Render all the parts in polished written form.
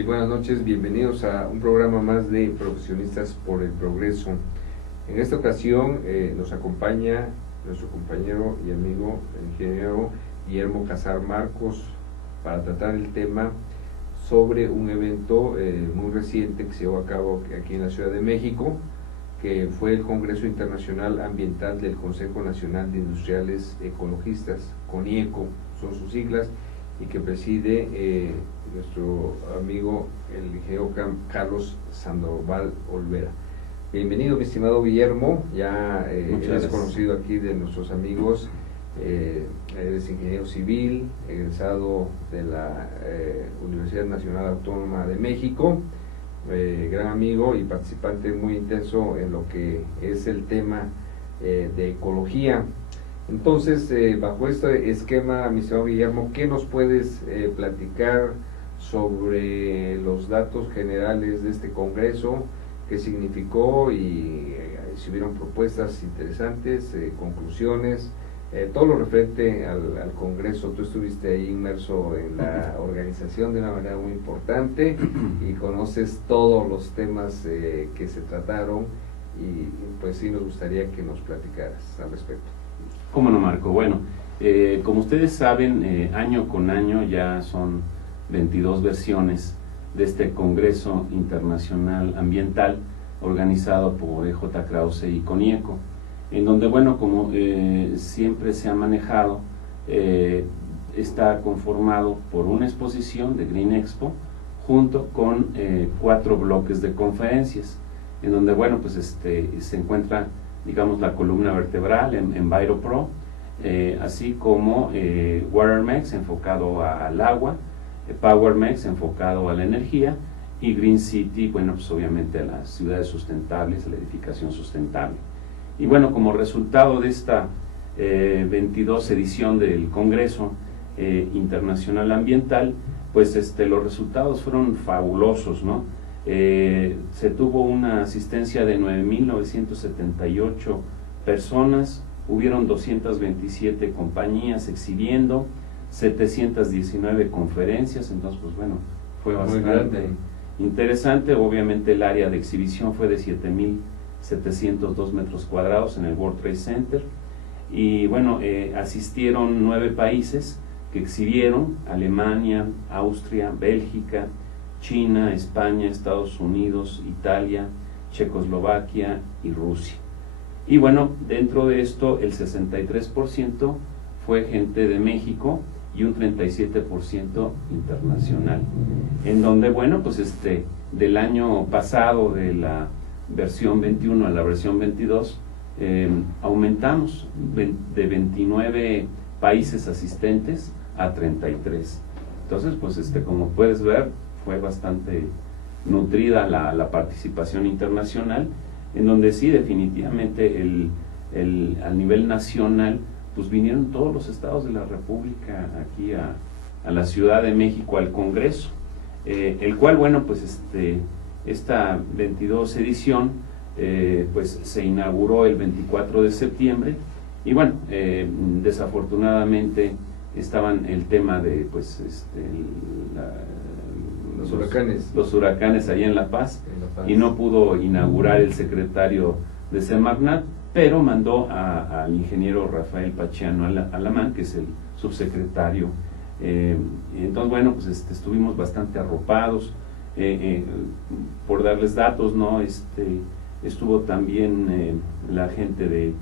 Sí, buenas noches, bienvenidos a un programa más de Profesionistas por el Progreso. En esta ocasión nos acompaña nuestro compañero y amigo, el ingeniero Guillermo Casar Marcos, para tratar el tema sobre un evento muy reciente que se llevó a cabo aquí en la Ciudad de México, que fue el Congreso Internacional Ambiental del Consejo Nacional de Industriales Ecologistas, CONIECO, son sus siglas, y que preside nuestro amigo el ingeniero Carlos Sandoval Olvera. Bienvenido, mi estimado Guillermo, ya eres conocido aquí de nuestros amigos, eres ingeniero civil, egresado de la Universidad Nacional Autónoma de México, gran amigo y participante muy intenso en lo que es el tema de ecología. Entonces, bajo este esquema, mi estimado Guillermo, ¿qué nos puedes platicar sobre los datos generales de este congreso? ¿Qué significó y si hubieron propuestas interesantes, conclusiones? Todo lo referente al congreso. Tú estuviste ahí inmerso en la organización de una manera muy importante y conoces todos los temas que se trataron y pues sí nos gustaría que nos platicaras al respecto. ¿Cómo no, Marco? Bueno, como ustedes saben, año con año ya son 22 versiones de este Congreso Internacional Ambiental organizado por E.J. Krause y CONIECO, en donde, bueno, como siempre se ha manejado, está conformado por una exposición de Green Expo junto con 4 bloques de conferencias, en donde, bueno, pues se encuentra, digamos, la columna vertebral en EnviroPro, así como WaterMex enfocado al agua, PowerMex enfocado a la energía, y Green City, bueno, pues obviamente a las ciudades sustentables, a la edificación sustentable. Y bueno, como resultado de esta 22 edición del Congreso Internacional Ambiental, pues los resultados fueron fabulosos, ¿no? Se tuvo una asistencia de 9.978 personas, hubieron 227 compañías exhibiendo, 719 conferencias, entonces pues bueno, fue bastante interesante. Obviamente el área de exhibición fue de 7.702 metros cuadrados en el World Trade Center, y bueno, asistieron 9 países que exhibieron: Alemania, Austria, Bélgica, China, España, Estados Unidos, Italia, Checoslovaquia y Rusia. Y bueno, dentro de esto el 63% fue gente de México y un 37% internacional, en donde, bueno, pues del año pasado, de la versión 21 a la versión 22, aumentamos de 29 países asistentes a 33. Entonces, pues como puedes ver, fue bastante nutrida la participación internacional, en donde sí, definitivamente a nivel nacional, pues vinieron todos los estados de la República aquí a la Ciudad de México al Congreso, el cual, bueno, pues esta 22 edición pues se inauguró el 24 de septiembre, y bueno, desafortunadamente estaban el tema de pues los huracanes ahí en La Paz, y no pudo inaugurar el secretario de Semarnat, pero mandó al ingeniero Rafael Pacheco Alamán, que es el subsecretario. Entonces, bueno, pues estuvimos bastante arropados. Por darles datos, ¿no? Estuvo también la gente de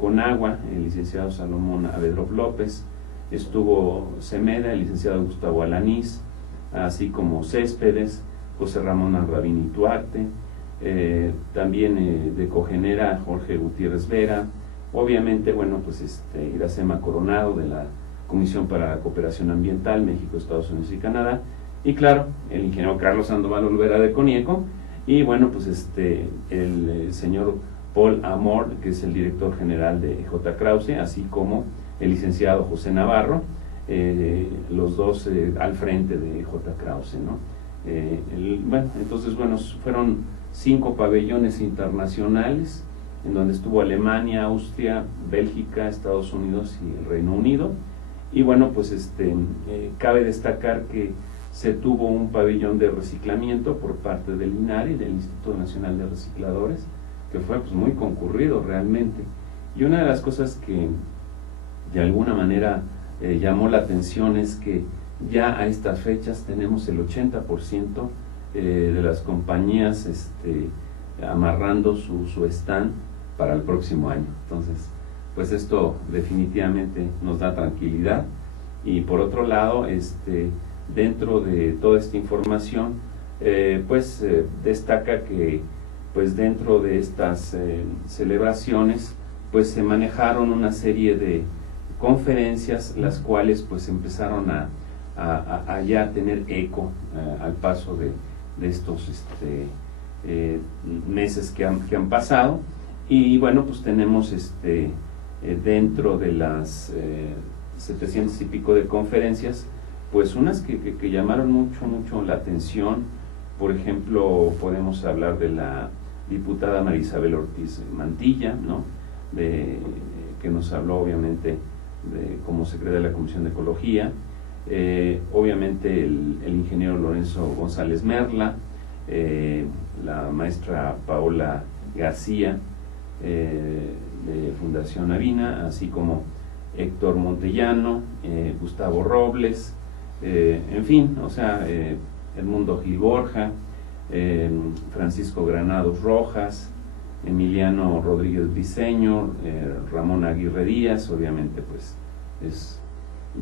Conagua, el licenciado Salomón Avedrop López, estuvo Semeda, el licenciado Gustavo Alanís, así como Céspedes, José Ramón Arrabini Tuarte, también de Cogenera, Jorge Gutiérrez Vera, obviamente, bueno, pues Iracema Coronado de la Comisión para la Cooperación Ambiental, México, Estados Unidos y Canadá, y claro, el ingeniero Carlos Sandoval Olvera de CONIECO, y bueno, pues el señor Paul Amor, que es el director general de J. Krause, así como el licenciado José Navarro, los dos al frente de J. Krause, ¿no? Bueno, entonces, bueno, fueron 5 pabellones internacionales, en donde estuvo Alemania, Austria, Bélgica, Estados Unidos y el Reino Unido. Y bueno, pues cabe destacar que se tuvo un pabellón de reciclamiento por parte del INARI, del Instituto Nacional de Recicladores, que fue pues muy concurrido realmente. Y una de las cosas que de alguna manera llamó la atención es que ya a estas fechas tenemos el 80% de las compañías amarrando su stand para el próximo año. Entonces, pues esto definitivamente nos da tranquilidad. Y por otro lado, dentro de toda esta información, destaca que pues dentro de estas celebraciones pues se manejaron una serie de conferencias, las cuales pues empezaron a ya tener eco al paso de estos meses que han pasado. Y bueno, pues tenemos dentro de las 700 y pico de conferencias, pues unas que llamaron mucho la atención. Por ejemplo, podemos hablar de la diputada María Isabel Ortiz Mantilla, ¿no? Que nos habló obviamente como secretaria de la Comisión de Ecología, obviamente el ingeniero Lorenzo González Merla, la maestra Paola García de Fundación Avina, así como Héctor Montellano, Gustavo Robles, en fin, o sea, Edmundo Gil Borja, Francisco Granados Rojas, Emiliano Rodríguez Briceño, Ramón Aguirre Díaz, obviamente pues es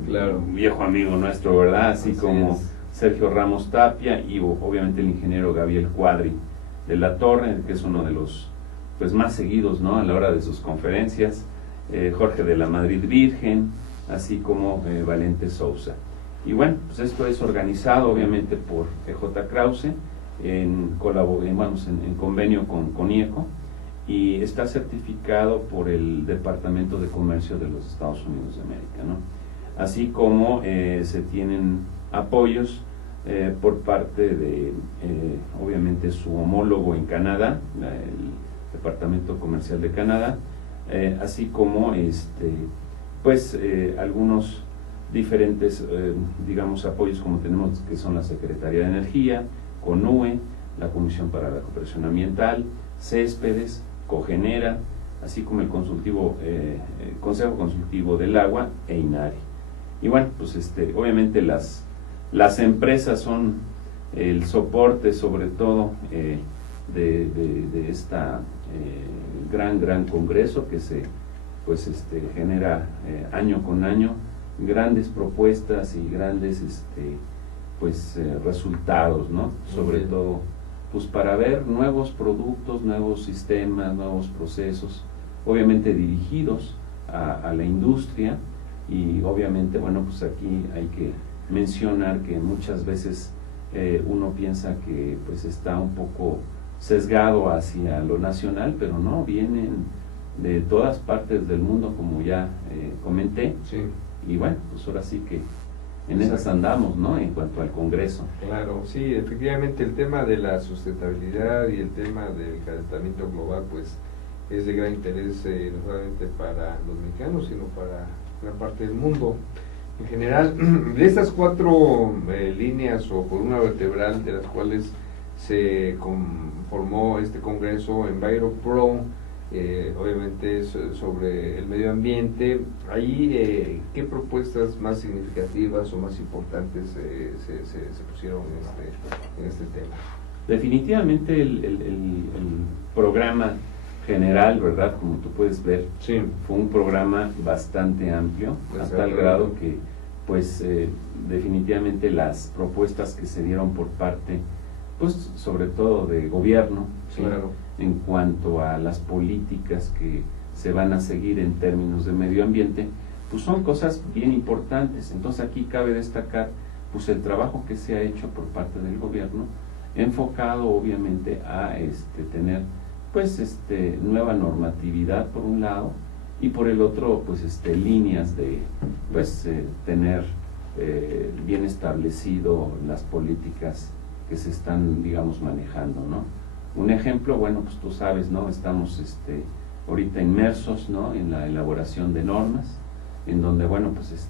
claro, un viejo amigo nuestro, ¿verdad? Así como es. Sergio Ramos Tapia y obviamente el ingeniero Gabriel Cuadri de la Torre, que es uno de los pues más seguidos, ¿no?, a la hora de sus conferencias, Jorge de la Madrid Virgen, así como Valente Sousa. Y bueno, pues esto es organizado obviamente por EJ Krause en convenio con IECO, y está certificado por el Departamento de Comercio de los Estados Unidos de América, ¿no? Así como se tienen apoyos por parte de obviamente su homólogo en Canadá, el Departamento Comercial de Canadá, así como algunos diferentes digamos apoyos, como tenemos, que son la Secretaría de Energía, CONUE, la Comisión para la Cooperación Ambiental, Céspedes, Cogenera, así como el Consejo Consultivo del Agua e INARI. Y bueno, pues obviamente las empresas son el soporte sobre todo de esta gran congreso que se genera año con año grandes propuestas y grandes resultados, ¿no? Sobre todo pues para ver nuevos productos, nuevos sistemas, nuevos procesos, obviamente dirigidos a la industria. Y obviamente, bueno, pues aquí hay que mencionar que muchas veces uno piensa que pues está un poco sesgado hacia lo nacional, pero no, vienen de todas partes del mundo, como ya comenté. Sí. Y bueno, pues ahora sí que en esas andamos, ¿no?, en cuanto al Congreso. Claro, sí, efectivamente el tema de la sustentabilidad y el tema del calentamiento global pues es de gran interés no solamente para los mexicanos, sino para gran parte del mundo en general. De estas 4 líneas o columna vertebral de las cuales se conformó este congreso, EnviroPro, obviamente es sobre el medio ambiente. Ahí, ¿qué propuestas más significativas o más importantes se pusieron en este tema? Definitivamente el programa general, ¿verdad?, como tú puedes ver, sí, fue un programa bastante amplio, a tal grado que pues definitivamente las propuestas que se dieron por parte pues sobre todo de gobierno, ¿sí?, claro, en cuanto a las políticas que se van a seguir en términos de medio ambiente, pues son cosas bien importantes. Entonces aquí cabe destacar pues el trabajo que se ha hecho por parte del gobierno, enfocado obviamente a tener pues nueva normatividad por un lado, y por el otro pues líneas de pues tener bien establecido las políticas que se están, digamos, manejando, ¿no? Un ejemplo, bueno, pues tú sabes, ¿no?, estamos ahorita inmersos, ¿no?, en la elaboración de normas, en donde, bueno, pues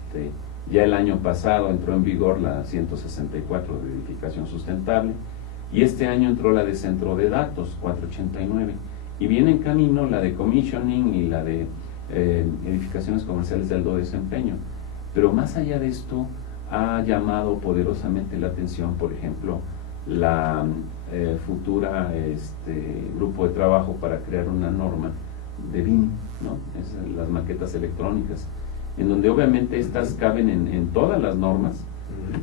Ya el año pasado entró en vigor la 164 de edificación sustentable y este año entró la de centro de datos 489 y viene en camino la de commissioning y la de edificaciones comerciales de alto desempeño. Pero más allá de esto, ha llamado poderosamente la atención, por ejemplo, la futura grupo de trabajo para crear una norma de BIM, ¿no? Las maquetas electrónicas, en donde obviamente estas caben en todas las normas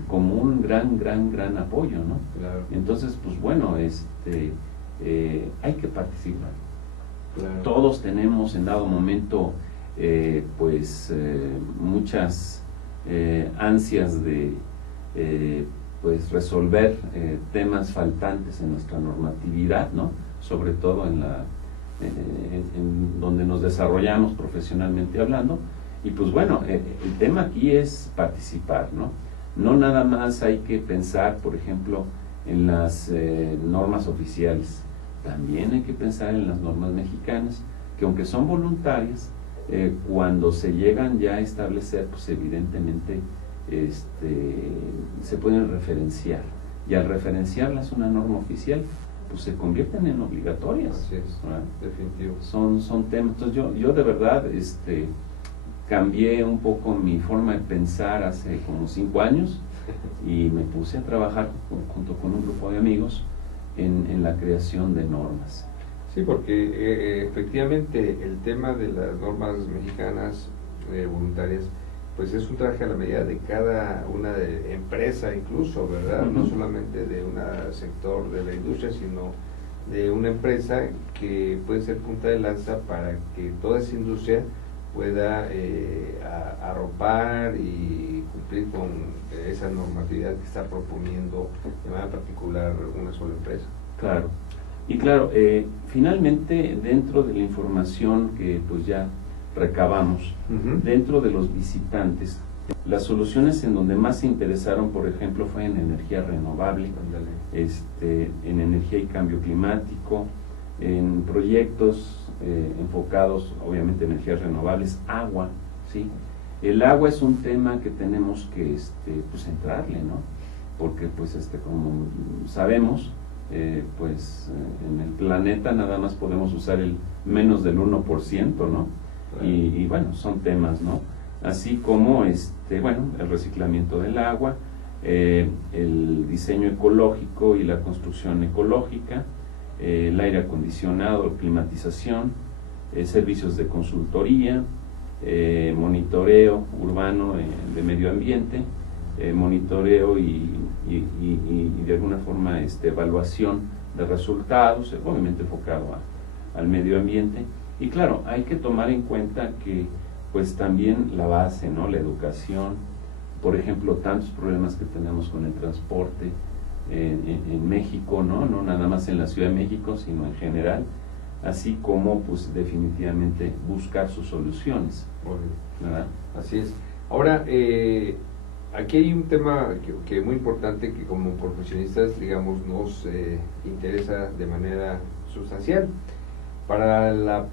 como un gran apoyo, ¿no? Claro. Entonces, pues bueno, hay que participar. Claro. Todos tenemos en dado momento muchas ansias de pues resolver temas faltantes en nuestra normatividad, ¿no? Sobre todo en donde nos desarrollamos profesionalmente hablando. Y pues bueno, el tema aquí es participar, ¿no? No nada más hay que pensar, por ejemplo, en las normas oficiales, también hay que pensar en las normas mexicanas, que aunque son voluntarias, cuando se llegan ya a establecer, pues evidentemente se pueden referenciar, y al referenciarlas una norma oficial, pues se convierten en obligatorias. Así es, ¿verdad? definitivo. Son temas. Entonces yo de verdad cambié un poco mi forma de pensar hace como 5 años y me puse a trabajar junto con un grupo de amigos en la creación de normas. Sí, porque efectivamente el tema de las normas mexicanas voluntarias, pues es un traje a la medida de cada una empresa incluso, ¿verdad? No solamente de un sector de la industria, sino de una empresa que puede ser punta de lanza para que toda esa industria pueda arropar y cumplir con esa normatividad que está proponiendo de manera particular una sola empresa. Claro. Y claro, finalmente dentro de la información que pues ya recabamos, dentro de los visitantes, las soluciones en donde más se interesaron, por ejemplo, fue en energía renovable, en energía y cambio climático, en proyectos enfocados obviamente en energías renovables, agua, ¿sí? El agua es un tema que tenemos que pues entrarle, ¿no? Porque pues como sabemos, en el planeta nada más podemos usar el menos del 1%, ¿no? Y bueno, son temas, ¿no? Así como el reciclamiento del agua, el diseño ecológico y la construcción ecológica, el aire acondicionado, climatización, servicios de consultoría, monitoreo urbano de medio ambiente, monitoreo y de alguna forma evaluación de resultados, obviamente enfocado al medio ambiente. Y claro, hay que tomar en cuenta que pues también la base, ¿no? La educación, por ejemplo, tantos problemas que tenemos con el transporte en México, ¿no? No nada más en la Ciudad de México, sino en general, así como pues definitivamente buscar sus soluciones, ¿verdad? Así es. Ahora, aquí hay un tema que es muy importante, que como profesionistas, digamos, nos interesa de manera sustancial. Para la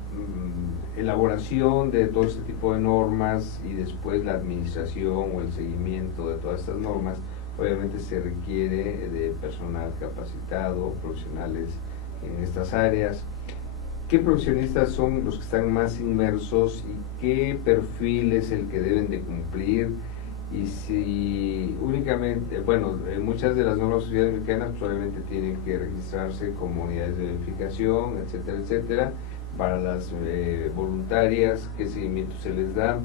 elaboración de todo este tipo de normas y después la administración o el seguimiento de todas estas normas, obviamente se requiere de personal capacitado, profesionales en estas áreas. ¿Qué profesionistas son los que están más inmersos y qué perfil es el que deben de cumplir? Y si únicamente, muchas de las normas sociales mexicanas obviamente tienen que registrarse como unidades de verificación, etcétera, etcétera. Para las voluntarias, ¿qué seguimiento se les da?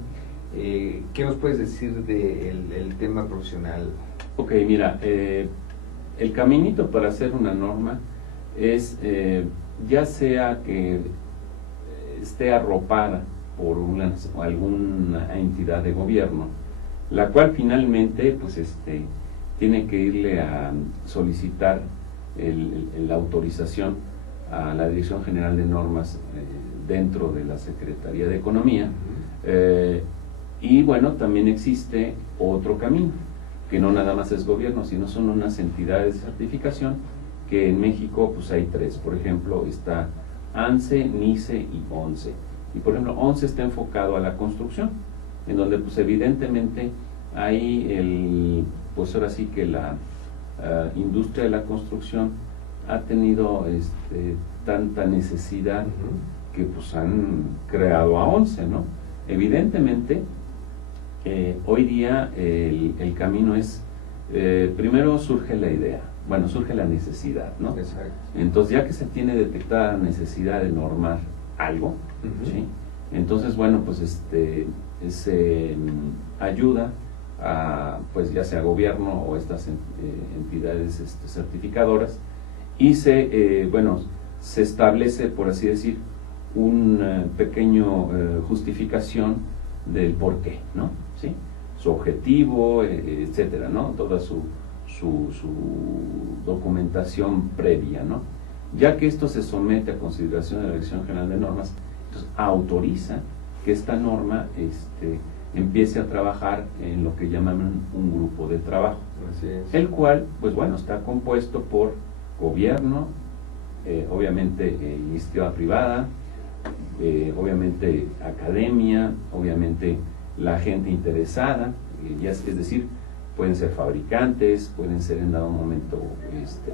¿Qué nos puedes decir del tema profesional? Ok, mira, el caminito para hacer una norma es, ya sea que esté arropada por alguna entidad de gobierno, la cual finalmente pues tiene que irle a solicitar la autorización a la Dirección General de Normas dentro de la Secretaría de Economía. Y bueno, también existe otro camino, que no nada más es gobierno, sino son unas entidades de certificación, que en México pues hay 3. Por ejemplo, está ANSE, NICE y ONCE. Y por ejemplo, ONCE está enfocado a la construcción, en donde pues evidentemente ahí pues ahora sí que la industria de la construcción ha tenido tanta necesidad que pues han creado a 11, ¿no? Evidentemente, hoy día el camino es, primero surge la idea, bueno, surge la necesidad, ¿no? Exacto. Entonces, ya que se tiene detectada la necesidad de normar algo, ¿sí? Entonces, bueno, pues se ayuda a, pues ya sea gobierno o estas entidades certificadoras, y se establece, por así decir, un pequeño justificación del por qué, ¿no? ¿Sí? Su objetivo, etcétera, ¿no? Toda su documentación previa, ¿no? Ya que esto se somete a consideración de la Dirección General de Normas, entonces autoriza que esta norma empiece a trabajar en lo que llaman un grupo de trabajo, Así es. el cual, pues bueno, está compuesto por gobierno, obviamente iniciativa privada, obviamente academia, obviamente la gente interesada, es decir, pueden ser fabricantes, pueden ser en dado momento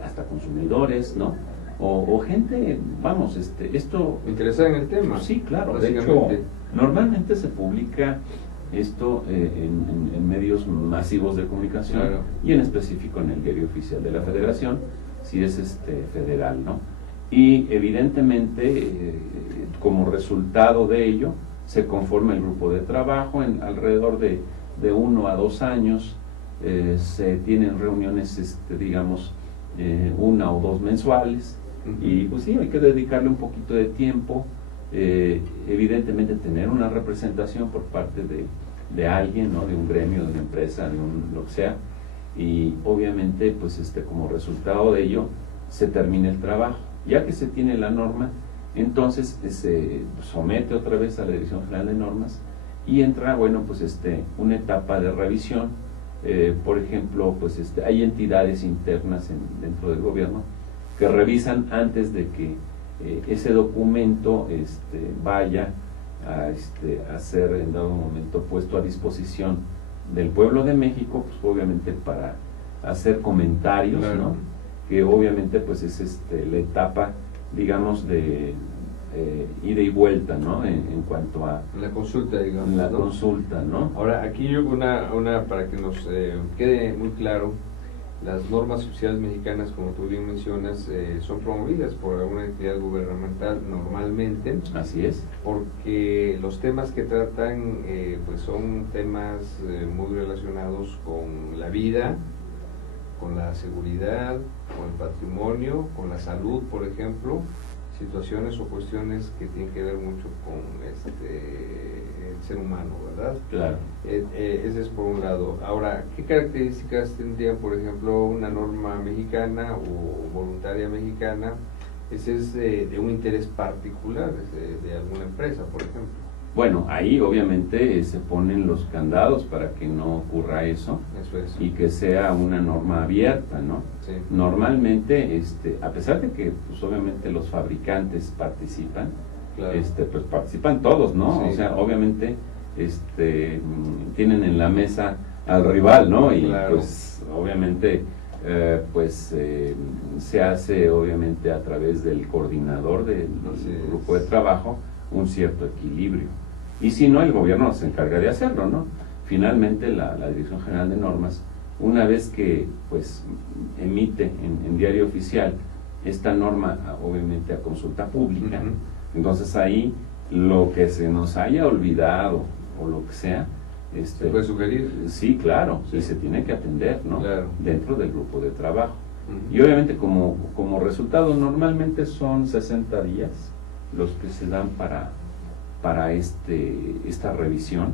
hasta consumidores, ¿no? O gente, vamos, esto... ¿Interesada en el tema? Sí, claro. De hecho, normalmente se publica esto en medios masivos de comunicación, claro, y en específico en el Diario Oficial de la Federación, si es federal, ¿no? Y evidentemente, como resultado de ello, se conforma el grupo de trabajo en alrededor de 1 a 2 años. Se tienen reuniones, digamos, 1 o 2 mensuales, y pues sí, hay que dedicarle un poquito de tiempo, evidentemente tener una representación por parte de alguien, ¿no? De un gremio, de una empresa, de lo que sea, y obviamente pues como resultado de ello se termina el trabajo. Ya que se tiene la norma, entonces se somete otra vez a la Dirección General de Normas y entra, bueno, pues una etapa de revisión. Por ejemplo, pues hay entidades internas dentro del gobierno que revisan antes de que ese documento vaya a ser en dado momento puesto a disposición del pueblo de México, pues obviamente para hacer comentarios, claro, ¿no? Que obviamente pues es la etapa, digamos, de ida y vuelta, ¿no? En cuanto a la consulta, digamos, la ¿no? Consulta, ¿no? Ahora, aquí yo una para que nos quede muy claro, las normas oficiales mexicanas, como tú bien mencionas, son promovidas por alguna entidad gubernamental normalmente. Así es. Porque los temas que tratan pues son temas muy relacionados con la vida, con la seguridad, con el patrimonio, con la salud, por ejemplo, situaciones o cuestiones que tienen que ver mucho con el ser humano, ¿verdad? Claro. Ese es por un lado. Ahora, ¿qué características tendría, por ejemplo, una norma mexicana o voluntaria mexicana? Ese es de un interés particular de alguna empresa, por ejemplo. Bueno, ahí obviamente se ponen los candados para que no ocurra eso, y que sea una norma abierta, ¿no? Sí. Normalmente, a pesar de que pues obviamente los fabricantes participan, claro, pues participan todos, ¿no? Sí. O sea, obviamente tienen en la mesa al rival, ¿no? Y claro, pues obviamente se hace obviamente a través del coordinador del grupo de trabajo un cierto equilibrio. Y si no, el gobierno se encarga de hacerlo, ¿no? Finalmente la Dirección General de Normas, una vez que pues emite en Diario Oficial esta norma, obviamente a consulta pública, entonces ahí lo que se nos haya olvidado o lo que sea, ¿se puede sugerir? Sí, claro, sí, y se tiene que atender, ¿no? Claro. Dentro del grupo de trabajo. Y obviamente como resultado normalmente son 60 días los que se dan para esta revisión,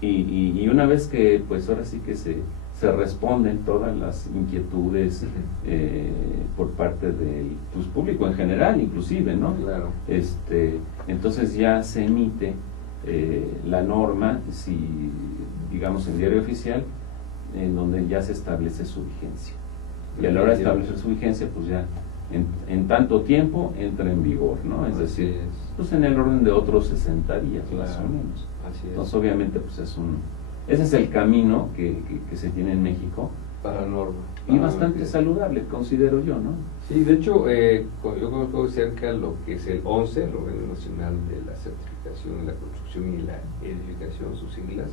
y una vez que pues ahora sí que se responden todas las inquietudes por parte del pues, público en general, inclusive, ¿no? Claro. Entonces ya se emite la norma, si digamos en Diario Oficial, en donde ya se establece su vigencia, y a la hora de establecer su vigencia pues ya en tanto tiempo entra en vigor, ¿no? Es decir, pues en el orden de otros 60 días, claro, más o menos. Así es. Entonces obviamente pues es ese es el camino que se tiene en México. Para la norma. Y bastante saludable, considero yo, ¿no? Sí, de hecho, yo conozco cerca lo que es el 11, el Órgano Nacional de la Certificación de la Construcción y la Edificación, sus siglas,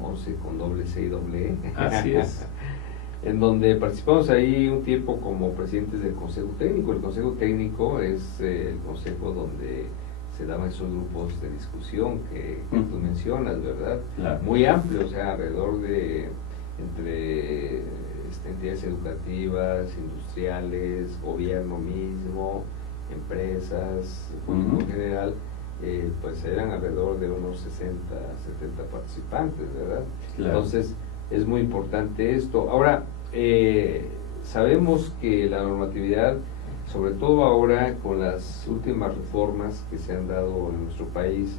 11 con doble C y doble E. Así es. En donde participamos ahí un tiempo como presidentes del Consejo Técnico. El Consejo Técnico es el consejo donde se daban esos grupos de discusión que tú mencionas, ¿verdad? Claro. Muy amplio, o sea, alrededor de entre entidades educativas, industriales, gobierno mismo, empresas, público en general, pues eran alrededor de unos 60, 70 participantes, ¿verdad? Claro. Entonces, es muy importante esto. Ahora, sabemos que la normatividad, sobre todo ahora con las últimas reformas que se han dado en nuestro país,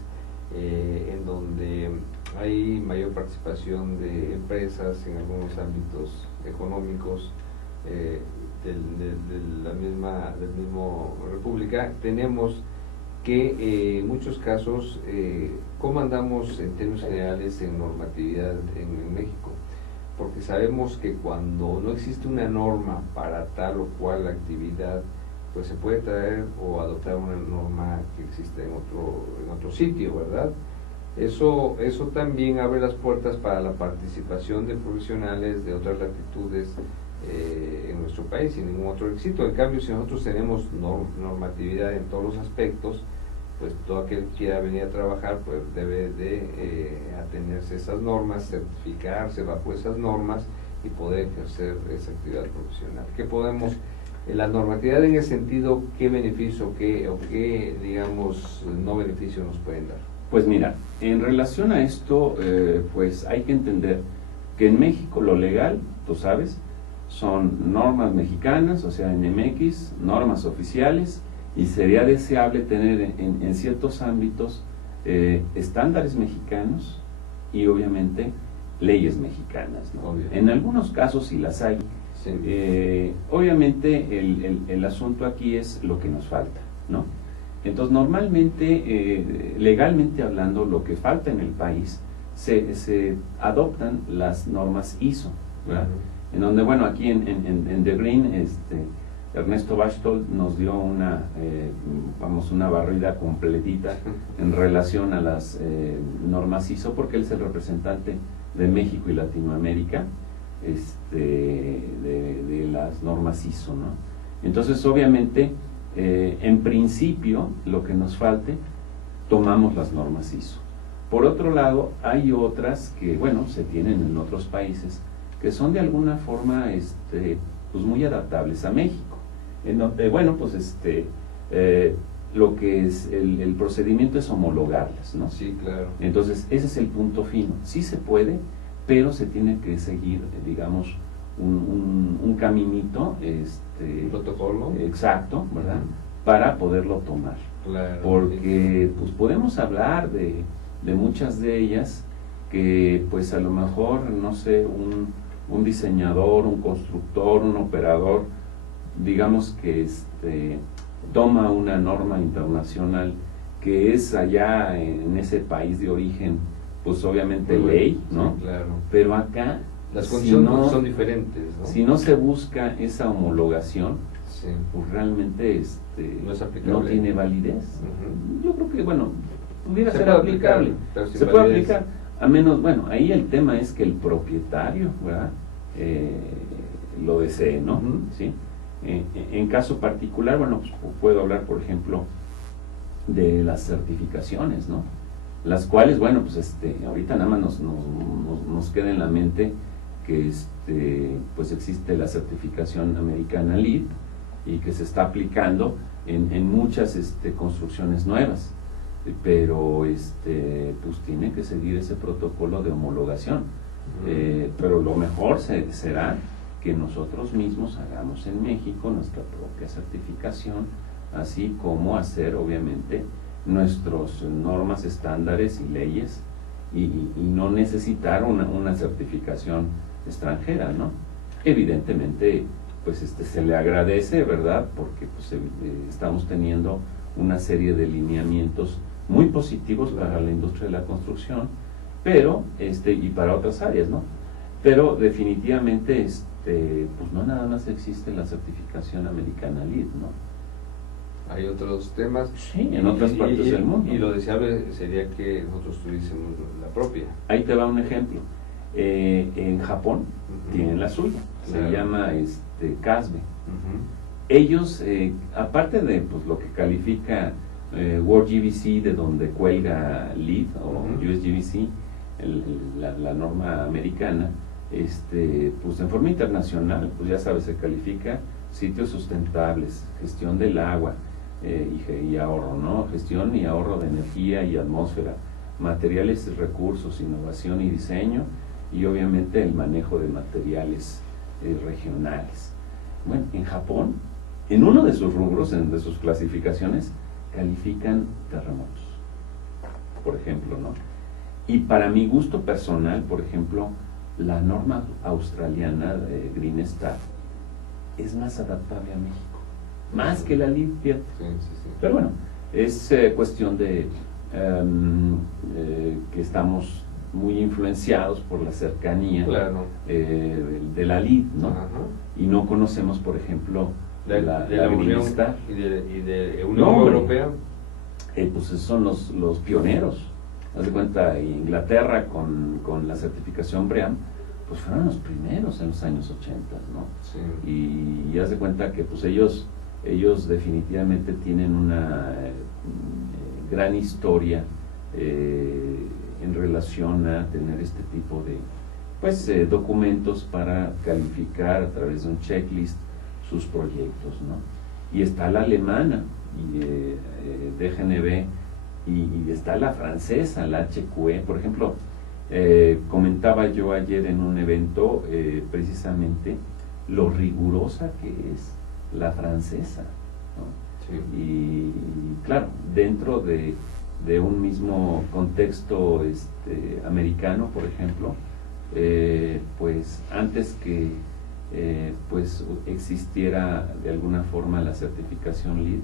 en donde hay mayor participación de empresas en algunos ámbitos económicos de la misma república, tenemos que en muchos casos, ¿cómo andamos en términos generales en normatividad en México? Porque sabemos que cuando no existe una norma para tal o cual actividad, pues se puede traer o adoptar una norma que existe en otro sitio, ¿verdad? Eso también abre las puertas para la participación de profesionales de otras latitudes en nuestro país, sin ningún otro éxito. En cambio, si nosotros tenemos normatividad en todos los aspectos, pues todo aquel que quiera venir a trabajar pues debe de atenerse a esas normas, certificarse bajo esas normas y poder ejercer esa actividad profesional. ¿Qué podemos, la normatividad en ese sentido, qué beneficio o qué digamos, no beneficio nos pueden dar? Pues mira, en relación a esto, pues hay que entender que en México lo legal, tú sabes, son normas mexicanas, o sea, NMX, normas oficiales, y sería deseable tener en ciertos ámbitos estándares mexicanos y obviamente leyes mexicanas, ¿no? En algunos casos sí las hay. Sí. Obviamente el asunto aquí es lo que nos falta, ¿no? Entonces normalmente, legalmente hablando, lo que falta en el país, se adoptan las normas ISO, ¿verdad? En donde, bueno, aquí en The Green, Ernesto Bachtold nos dio una barrida completita en relación a las normas ISO, porque él es el representante de México y Latinoamérica de las normas ISO, ¿no? Entonces, obviamente, en principio, lo que nos falte, tomamos las normas ISO. Por otro lado, hay otras que, bueno, se tienen en otros países, que son de alguna forma pues muy adaptables a México. En donde, bueno, pues lo que es el procedimiento es homologarlas, ¿no? Sí, claro. Entonces, ese es el punto fino. Sí se puede, pero se tiene que seguir, digamos, un caminito, un protocolo. Exacto, ¿verdad? Para poderlo tomar. Claro. Porque, pues, podemos hablar de muchas de ellas que, pues, a lo mejor, no sé, un diseñador, un constructor, un operador, digamos que toma una norma internacional que es allá en ese país de origen, pues obviamente ley, ¿no? Sí, claro. Pero acá las condiciones son diferentes, ¿no? Si no se busca esa homologación, sí, pues realmente no es aplicable. No tiene validez. Yo creo que, bueno, pudiera ser puede aplicable. Se puede aplicar, a menos, bueno, ahí el tema es que el propietario, ¿verdad? Lo desee, ¿no? ¿Sí? En caso particular, bueno, pues puedo hablar, por ejemplo, de las certificaciones, ¿no? Las cuales, bueno, pues ahorita nada más nos queda en la mente que pues existe la certificación americana LEED y que se está aplicando en muchas construcciones nuevas, pero pues tiene que seguir ese protocolo de homologación. Pero lo mejor será que nosotros mismos hagamos en México nuestra propia certificación, así como hacer obviamente nuestras normas, estándares y leyes, y no necesitar una certificación extranjera, ¿no? Evidentemente, pues se le agradece, ¿verdad? Porque pues, estamos teniendo una serie de lineamientos muy positivos para la industria de la construcción, pero, y para otras áreas, ¿no? Pero definitivamente, pues no nada más existe la certificación americana LEED, ¿no? Hay otros temas. Sí, en otras partes del mundo. Y lo deseable sería que nosotros tuviésemos la propia. Ahí te va un ejemplo. En Japón tienen la suya, claro. Se llama CASB. Ellos, aparte de pues, lo que califica World GBC, de donde cuelga LEED o US GBC, la norma americana, pues en forma internacional, pues ya sabes, se califica sitios sustentables, gestión del agua, y ahorro, ¿no? Gestión y ahorro de energía y atmósfera, materiales y recursos, innovación y diseño, y obviamente el manejo de materiales regionales. Bueno, en Japón, en uno de sus rubros, de sus clasificaciones, califican terremotos, por ejemplo, ¿no? Y para mi gusto personal, por ejemplo, la norma australiana de Green Star es más adaptable a México, más que la LEED. Sí. Pero bueno, es cuestión de que estamos muy influenciados por la cercanía, claro, de la LEED, ¿no? Y no conocemos, por ejemplo, de la Unión Star. y de Unión Europea. Pues son los pioneros. Haz de cuenta, Inglaterra con la certificación BREEAM, pues fueron los primeros en los años 80, ¿no? Sí. Y haz de cuenta que pues ellos definitivamente tienen una gran historia en relación a tener este tipo de documentos para calificar a través de un checklist sus proyectos, ¿no? Y está la alemana, DGNB, y está la francesa, la HQE. Por ejemplo, comentaba yo ayer en un evento precisamente lo rigurosa que es la francesa, ¿no? Sí. Y claro, dentro de un mismo contexto americano, por ejemplo, pues antes que pues existiera de alguna forma la certificación LEED,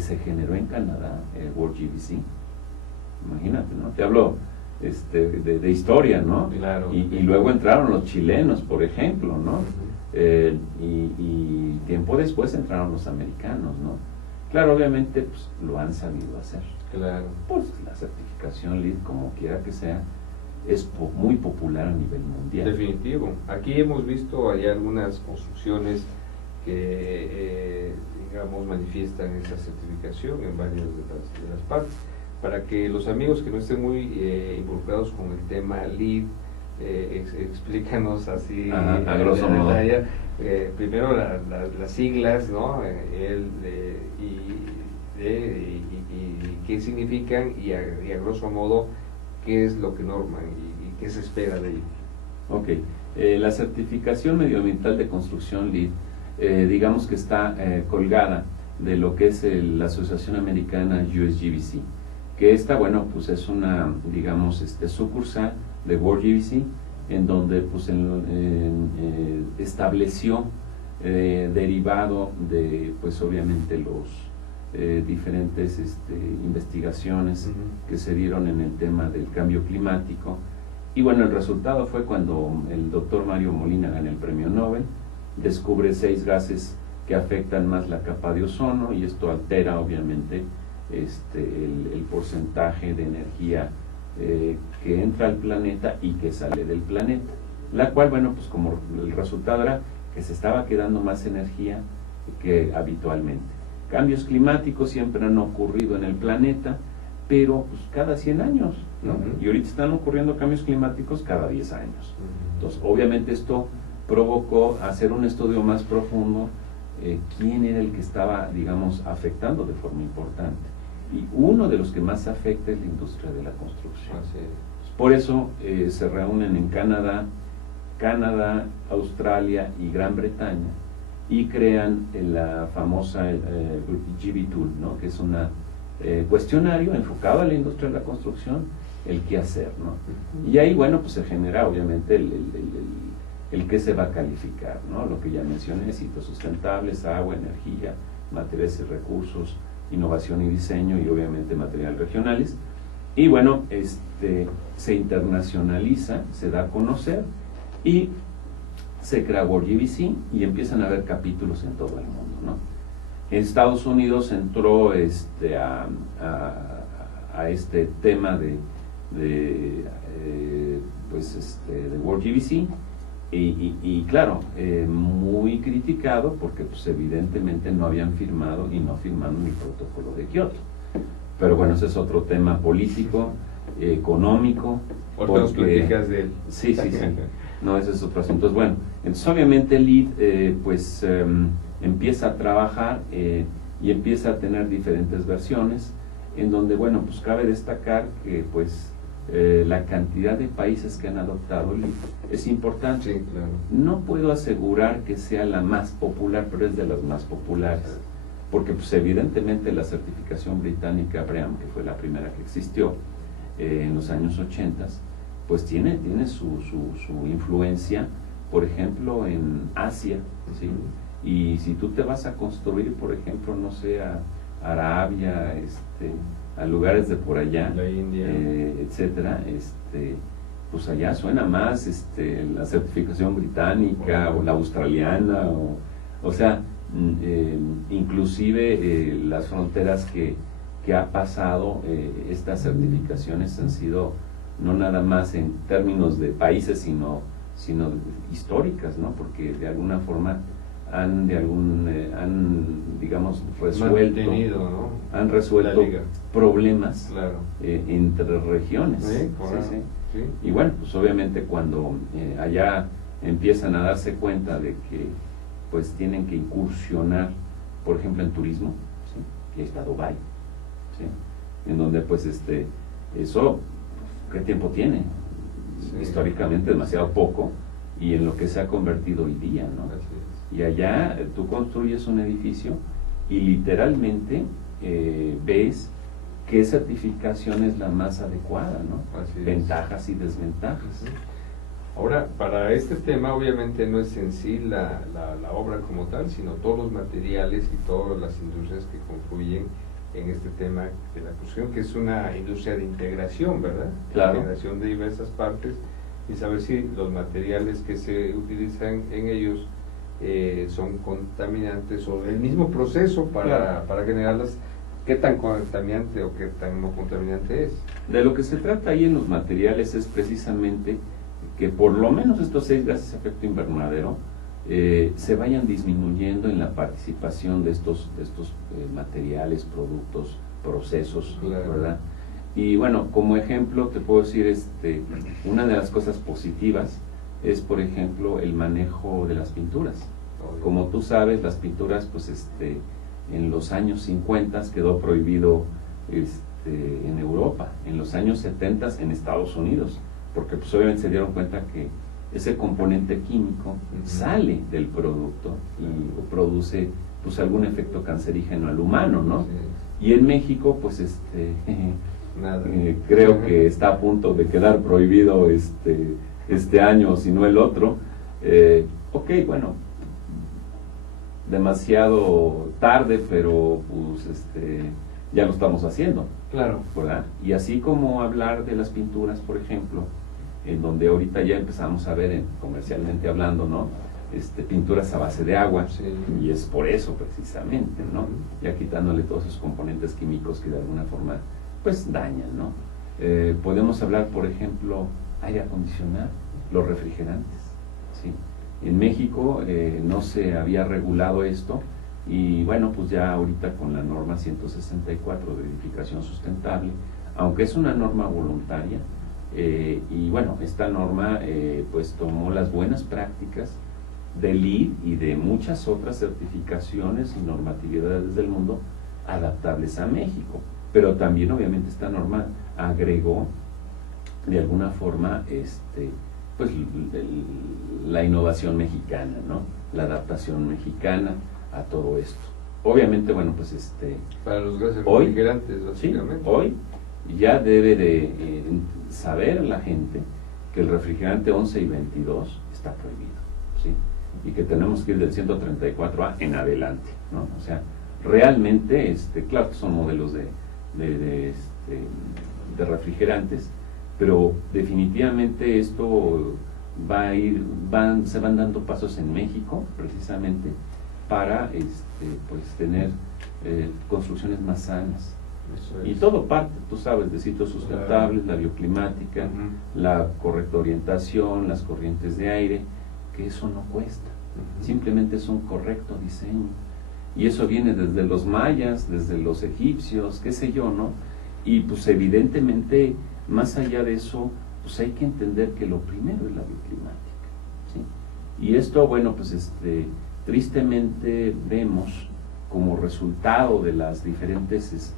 se generó en Canadá el World GBC. Imagínate, ¿no? Te hablo de historia, ¿no? Claro. Y luego entraron los chilenos, por ejemplo, ¿no? Y tiempo después entraron los americanos, ¿no? Claro, obviamente pues, lo han sabido hacer. Claro. Pues la certificación LEED, como quiera que sea, es muy popular a nivel mundial. Definitivo. Aquí hemos visto, hay algunas construcciones que, digamos, manifiestan esa certificación en varias de las partes. Para que los amigos que no estén muy involucrados con el tema LEED, explícanos así a grosso modo. Primero las siglas, ¿no? Y qué significan y a grosso modo qué es lo que norman y qué se espera de ellos. Ok, la certificación medioambiental de construcción LEED, digamos que está colgada de lo que es la Asociación Americana USGBC, que esta, bueno, pues es una, digamos, sucursal de World GBC, en donde pues estableció derivado de pues obviamente los diferentes investigaciones que se dieron en el tema del cambio climático. Y bueno, el resultado fue cuando el doctor Mario Molina gana el premio Nobel, descubre 6 gases que afectan más la capa de ozono, y esto altera obviamente el porcentaje de energía que entra al planeta y que sale del planeta, la cual, bueno, pues como el resultado era que se estaba quedando más energía que habitualmente. Cambios climáticos siempre han ocurrido en el planeta, pero pues cada 100 años, ¿no? Y ahorita están ocurriendo cambios climáticos cada 10 años. Entonces, obviamente esto provocó hacer un estudio más profundo, quién era el que estaba, digamos, afectando de forma importante. Y uno de los que más afecta es la industria de la construcción. Por eso se reúnen en Canadá, Australia y Gran Bretaña, y crean la famosa GB Tool, ¿no? Que es un cuestionario enfocado a la industria de la construcción, el qué hacer, ¿no? Y ahí, bueno, pues se genera obviamente el qué se va a calificar, ¿no? Lo que ya mencioné: sitios sustentables, agua, energía, materiales y recursos, innovación y diseño, y obviamente materiales regionales. Y bueno, se internacionaliza, se da a conocer y se crea World GBC y empiezan a haber capítulos en todo el mundo, ¿no? En Estados Unidos entró a este tema de World GBC y claro, muy criticado porque pues evidentemente no habían firmado y no firmaron el protocolo de Kioto. Pero bueno, ese es otro tema político, económico. Otras platicas de él. Sí. No, ese es otro asunto. Bueno, entonces obviamente el lead empieza a trabajar y empieza a tener diferentes versiones, en donde, bueno, pues cabe destacar que pues la cantidad de países que han adoptado el lead es importante. Sí, claro. No puedo asegurar que sea la más popular, pero es de las más populares. Porque pues evidentemente la certificación británica BREEAM, que fue la primera que existió en los años 80, pues tiene su influencia, por ejemplo, en Asia, ¿sí? Y si tú te vas a construir, por ejemplo, no sé, a Arabia, a lugares de por allá, la India, etcétera, pues allá suena más la certificación británica o la australiana, o sea, inclusive las fronteras que ha pasado, estas certificaciones han sido no nada más en términos de países, sino históricas, ¿no? Porque de alguna forma han digamos resuelto problemas, claro, entre regiones. Sí. Y bueno, pues obviamente cuando allá empiezan a darse cuenta de que pues tienen que incursionar, por ejemplo, en turismo, ¿sí? Y ahí está Dubái, ¿sí? En donde pues eso, ¿qué tiempo tiene? Sí. Históricamente demasiado poco, y en lo que se ha convertido hoy día, ¿no? Y allá tú construyes un edificio y literalmente ves qué certificación es la más adecuada, ¿no? Ventajas y desventajas. Ahora, para este tema obviamente no es en sí la obra como tal, sino todos los materiales y todas las industrias que confluyen en este tema de la construcción, que es una industria de integración, ¿verdad? Claro. Integración de diversas partes y saber si los materiales que se utilizan en ellos son contaminantes o el mismo proceso para generarlas, qué tan contaminante o qué tan no contaminante es. De lo que se trata ahí en los materiales es precisamente que por lo menos estos 6 gases de efecto invernadero se vayan disminuyendo en la participación de estos materiales, productos, procesos, claro, ¿verdad? Y bueno, como ejemplo te puedo decir, una de las cosas positivas es, por ejemplo, el manejo de las pinturas. Como tú sabes, las pinturas, pues en los años 50 quedó prohibido en Europa, en los años 70 en Estados Unidos, porque pues obviamente se dieron cuenta que ese componente químico sale del producto y produce pues algún efecto cancerígeno al humano, ¿no? Sí. Y en México pues creo que está a punto de quedar prohibido este año, si no el otro. Ok, bueno, demasiado tarde, pero pues ya lo estamos haciendo. Claro. ¿Verdad? Y así como hablar de las pinturas, por ejemplo, en donde ahorita ya empezamos a ver, comercialmente hablando, ¿no? Pinturas a base de agua, sí, y es por eso precisamente, ¿no? Ya quitándole todos esos componentes químicos que de alguna forma pues dañan, ¿no? Podemos hablar, por ejemplo, aire acondicionado, los refrigerantes, ¿sí? En México no se había regulado esto, y bueno, pues ya ahorita con la norma 164 de edificación sustentable, aunque es una norma voluntaria, y bueno, esta norma pues tomó las buenas prácticas del LEED y de muchas otras certificaciones y normatividades del mundo adaptables a México, pero también obviamente esta norma agregó de alguna forma pues la innovación mexicana, ¿no? La adaptación mexicana a todo esto. Obviamente, bueno, pues para los gases refrigerantes, básicamente. Sí, hoy ya debe de saber la gente que el refrigerante 11 y 22 está prohibido, ¿sí? Y que tenemos que ir del 134A en adelante, ¿no? O sea, realmente, claro que son modelos de refrigerantes, pero definitivamente esto va a ir, se van dando pasos en México precisamente para pues tener construcciones más sanas. Y todo parte, tú sabes, de sitios sustentables, la bioclimática, la correcta orientación, las corrientes de aire, que eso no cuesta, simplemente es un correcto diseño. Y eso viene desde los mayas, desde los egipcios, qué sé yo, ¿no? Y pues evidentemente, más allá de eso, pues hay que entender que lo primero es la bioclimática, ¿sí? Y esto, bueno, pues tristemente vemos como resultado de las diferentes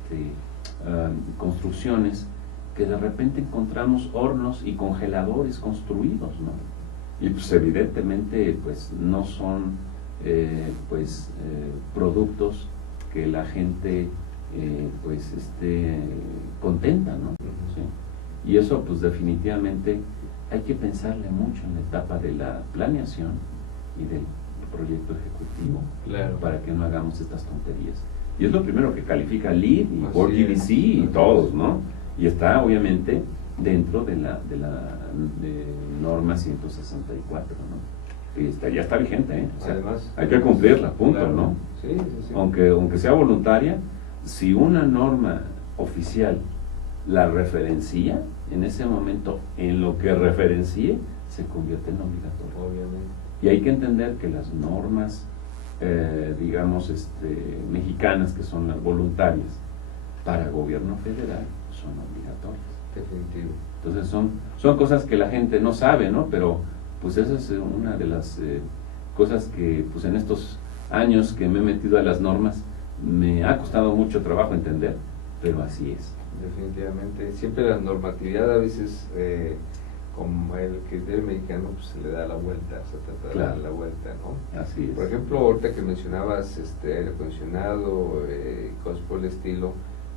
construcciones, que de repente encontramos hornos y congeladores construidos, ¿no? Y pues evidentemente pues no son productos que la gente pues esté contenta, ¿no? ¿Sí? Y eso pues definitivamente hay que pensarle mucho en la etapa de la planeación y del proyecto ejecutivo, claro, para que no hagamos estas tonterías. Y es lo primero que califica LEED y por GDC y Así todos, ¿no? Y está obviamente dentro de la norma 164, ¿no? Y ya está vigente, ¿eh? O sea, además, hay que cumplirla, punto, claro, ¿no? Sí. Aunque sea voluntaria, si una norma oficial la referencia, en ese momento, en lo que referencie, se convierte en obligatorio. Obviamente. Y hay que entender que las normas, digamos, mexicanas, que son las voluntarias, para gobierno federal, son obligatorias. Definitivo. Entonces son cosas que la gente no sabe, ¿no? Pero pues esa es una de las cosas que pues en estos años que me he metido a las normas, me ha costado mucho trabajo entender, pero así es. Definitivamente. Siempre la normatividad a veces, como el criterio mexicano, pues se le da la vuelta, se trata de dar la vuelta, ¿no? Así es. Por ejemplo, ahorita que mencionabas aire acondicionado, cosas por el estilo,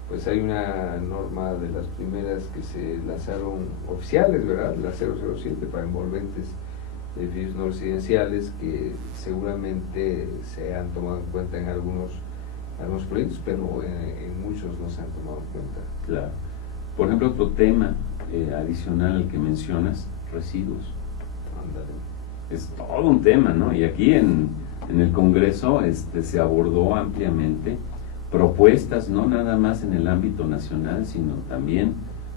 pues hay una norma de las primeras que se lanzaron oficiales, ¿verdad? La 007 para envolventes de edificios no residenciales, que seguramente se han tomado en cuenta en algunos proyectos, pero en muchos no se han tomado en cuenta. Claro. Por ejemplo, otro tema adicional al que mencionas, residuos. Ándale. Es todo un tema, ¿no? Y aquí en el Congreso se abordó ampliamente propuestas, no nada más en el ámbito nacional, sino también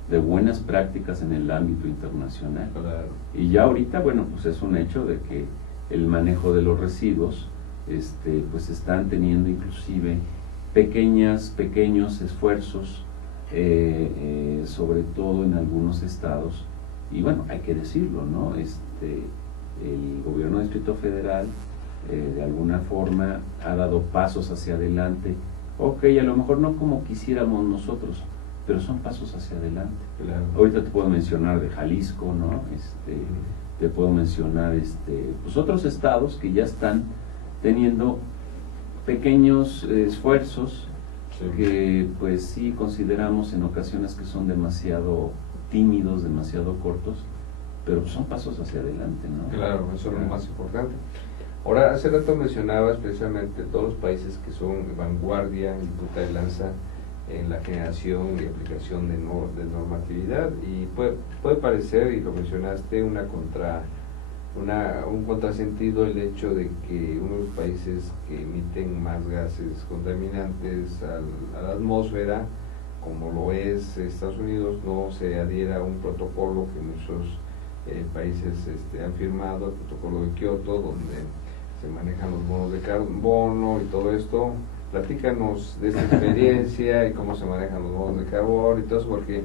de buenas prácticas en el ámbito internacional. Claro. Y ya ahorita, bueno, pues es un hecho de que el manejo de los residuos, pues están teniendo inclusive pequeños esfuerzos, sobre todo en algunos estados, y bueno, hay que decirlo, ¿no? El gobierno del Distrito Federal de alguna forma ha dado pasos hacia adelante, ok, a lo mejor no como quisiéramos nosotros, pero son pasos hacia adelante. Claro. Ahorita te puedo mencionar de Jalisco, ¿no? Te puedo mencionar pues otros estados que ya están teniendo pequeños esfuerzos, Sí. que pues sí consideramos en ocasiones que son demasiado tímidos, demasiado cortos, pero son pasos hacia adelante, ¿no? Claro, eso es lo más importante. Ahora, hace rato mencionabas precisamente todos los países que son vanguardia y punta de lanza en la generación y aplicación de normatividad, y puede parecer, y lo mencionaste, un contrasentido el hecho de que uno de los países que emiten más gases contaminantes a la atmósfera, como lo es Estados Unidos, no se adhiera a un protocolo que muchos países han firmado, el protocolo de Kioto, donde se manejan los bonos de carbono y todo esto. Platícanos de esta experiencia y cómo se manejan los bonos de carbono y todo eso, porque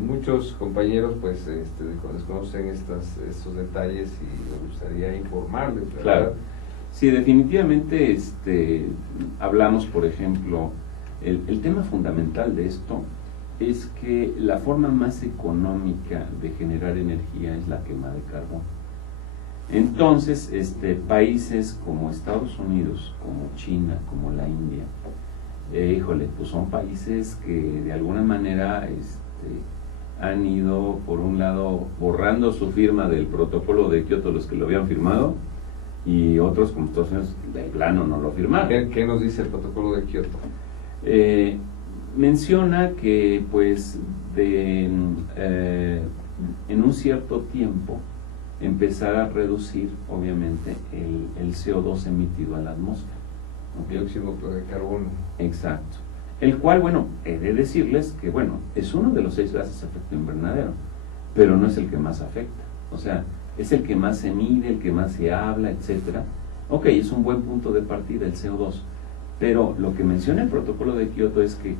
muchos compañeros pues desconocen estos detalles y nos gustaría informarles, ¿verdad? Claro. Sí, definitivamente hablamos, por ejemplo, el tema fundamental de esto es que la forma más económica de generar energía es la quema de carbón. Entonces, países como Estados Unidos, como China, como la India, pues son países que de alguna manera han ido, por un lado, borrando su firma del protocolo de Kioto, los que lo habían firmado, y otros como Estados Unidos de plano no lo firmaron. ¿Qué nos dice el protocolo de Kioto? Menciona que pues de en un cierto tiempo empezar a reducir obviamente el CO2 emitido a la atmósfera. ¿Okay? Dióxido de carbono. Exacto. El cual, bueno, he de decirles que, bueno, es uno de los 6 gases de efecto invernadero, pero no es el que más afecta. O sea, es el que más se mide, el que más se habla, etcétera. Ok, es un buen punto de partida el CO2, pero lo que menciona el protocolo de Kioto es que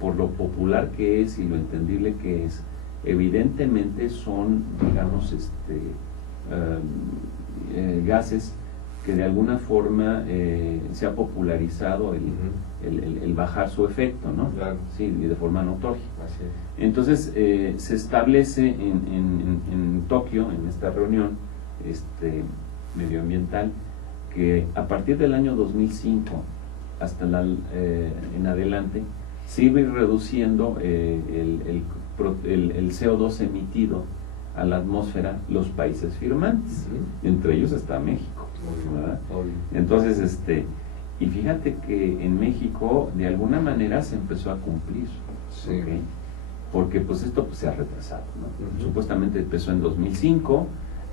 por lo popular que es y lo entendible que es, evidentemente son, digamos, gases que de alguna forma se ha popularizado el bajar su efecto, ¿no? Claro. Sí, y de forma notoria. Así es. Entonces se establece en Tokio, en esta reunión medioambiental, que a partir del año 2005 hasta en adelante se iba a ir reduciendo el CO2 emitido a la atmósfera los países firmantes, entre ellos está México, ¿verdad? Entonces, y fíjate que en México de alguna manera se empezó a cumplir, sí. ¿Okay? Porque pues esto pues, se ha retrasado, ¿no? Supuestamente empezó en 2005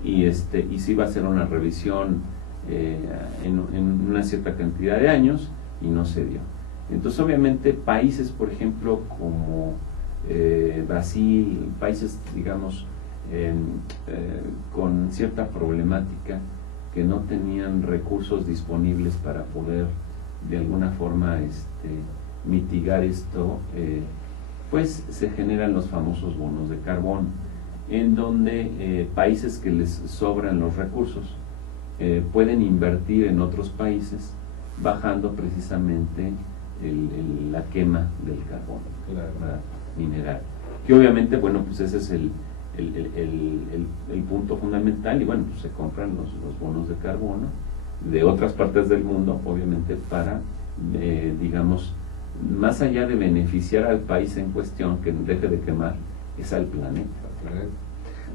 y se iba a hacer una revisión en una cierta cantidad de años y no se dio. Entonces obviamente países, por ejemplo, como Brasil, países, digamos, con cierta problemática, que no tenían recursos disponibles para poder de alguna forma mitigar esto, pues se generan los famosos bonos de carbono, en donde países que les sobran los recursos pueden invertir en otros países bajando precisamente la quema del carbono, claro, mineral, que obviamente, bueno, pues ese es el punto fundamental, y bueno, pues se compran los bonos de carbono de otras partes del mundo, obviamente para, digamos, más allá de beneficiar al país en cuestión, que deje de quemar, es al planeta.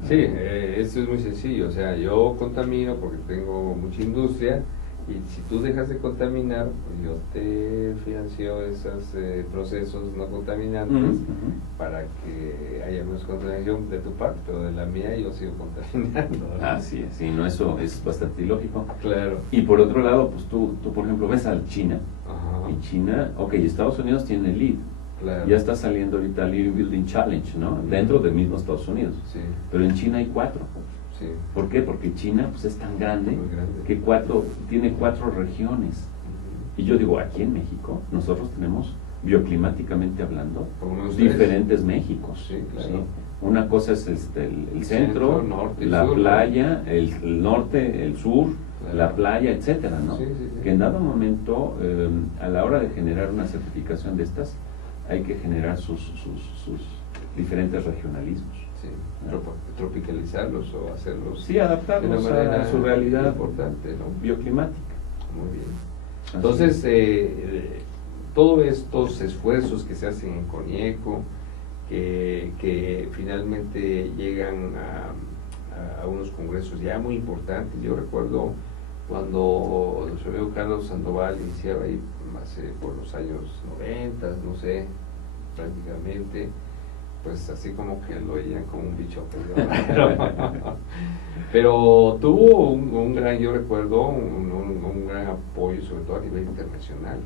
Sí, esto es muy sencillo, o sea, yo contamino porque tengo mucha industria, y si tú dejas de contaminar, pues yo te financio esos procesos no contaminantes para que haya menos contaminación de tu parte, pero de la mía yo sigo contaminando, ¿no? Así es, sí, no, eso es bastante ilógico. Claro. Y por otro lado, pues tú por ejemplo ves a China, Ajá. y China, ok, Estados Unidos tiene el lead, Claro. ya está saliendo ahorita el Lead Building Challenge, ¿no? Dentro del mismo Estados Unidos, Sí. pero en China hay 4. Sí. ¿Por qué? Porque China pues, es tan grande, Muy grande. que tiene 4 regiones. Y yo digo, aquí en México, nosotros tenemos, bioclimáticamente hablando, diferentes Méxicos. Sí, claro. ¿Sí? Una cosa es el centro, norte, la sur, playa, el norte, el sur, claro, la playa, etcétera, ¿no? Sí, sí, sí. Que en dado momento, a la hora de generar una certificación de estas, hay que generar sus diferentes regionalismos. Sí, tropicalizarlos o hacerlos, sí, adaptarlos a su realidad importante, ¿no? bioclimática. Muy bien. Así Entonces, todos estos esfuerzos que se hacen en Conieco, que finalmente llegan a unos congresos ya muy importantes. Yo recuerdo cuando nuestro amigo Carlos Sandoval iniciaba ahí por los años 90, no sé, prácticamente, pues así como que lo veían como un bicho pero tuvo un gran, yo recuerdo, un gran apoyo, sobre todo a nivel internacional.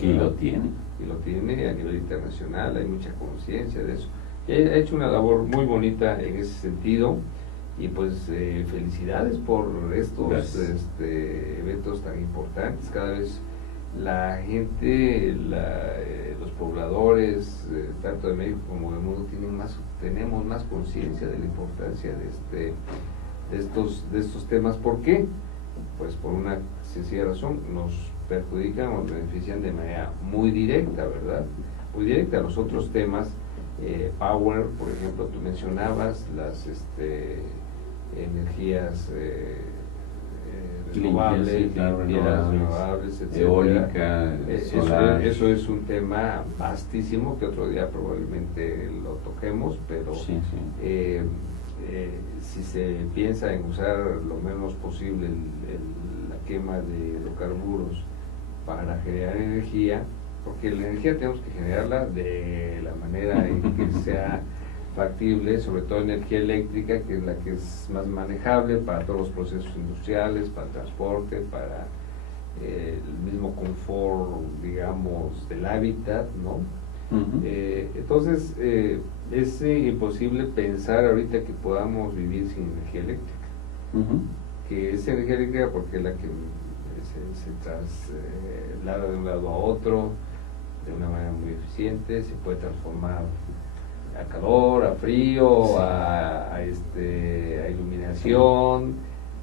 Y lo tiene. Y lo tiene a nivel internacional, hay mucha conciencia de eso. Y ha hecho una labor muy bonita en ese sentido, y pues felicidades por estos eventos tan importantes. Cada vez la gente, los pobladores, tanto de México como del mundo, tenemos más conciencia de la importancia de estos temas. ¿Por qué? Pues por una sencilla razón: nos perjudican o nos benefician de manera muy directa, ¿verdad? Muy directa. Los otros temas, power, por ejemplo, tú mencionabas las energías renovables, etcétera. Eólica, solar. Eso es un tema vastísimo que otro día probablemente lo toquemos, pero sí. Si se piensa en usar lo menos posible la quema de hidrocarburos para generar energía, porque la energía tenemos que generarla de la manera en que sea factible, sobre todo energía eléctrica, que es la que es más manejable para todos los procesos industriales, para el transporte, para el mismo confort, digamos, del hábitat, ¿no? Entonces, es imposible pensar ahorita que podamos vivir sin energía eléctrica. Que es energía eléctrica porque es la que se traslada de un lado a otro de una manera muy eficiente, se puede transformar a calor, a frío, sí, a iluminación,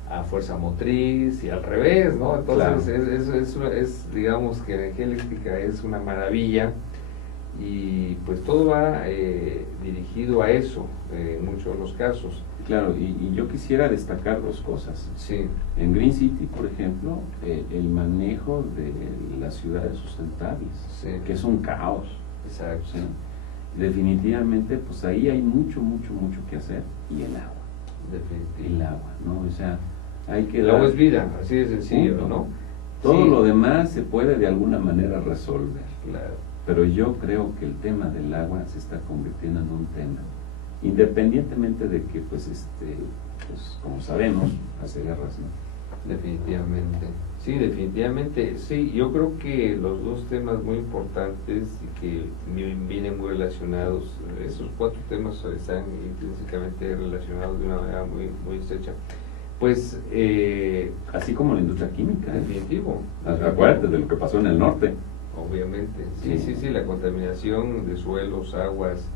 a fuerza motriz y al revés, ¿no? Entonces, claro, es digamos que la energía eléctrica es una maravilla y pues todo va dirigido a eso en muchos de los casos. Claro, y yo quisiera destacar dos cosas. Sí. En Green City, por ejemplo, el manejo de las ciudades sustentables, sí, que es un caos. Exacto. ¿Sí? Definitivamente, pues ahí hay mucho que hacer. Y el agua. Definitivamente. El agua, ¿no? O sea, hay que... El agua es vida, así de sencillo, ¿no? Todo lo demás se puede de alguna manera resolver. Claro. Pero yo creo que el tema del agua se está convirtiendo en un tema, independientemente de que, pues como sabemos, hace guerras, ¿no? Definitivamente. Sí, definitivamente. Sí, yo creo que los dos temas muy importantes y que vienen muy relacionados, esos cuatro temas están intrínsecamente relacionados de una manera muy estrecha. Pues así como la industria química. Definitivo. Acuérdate de lo que pasó en el norte. Obviamente. Sí, la contaminación de suelos, aguas,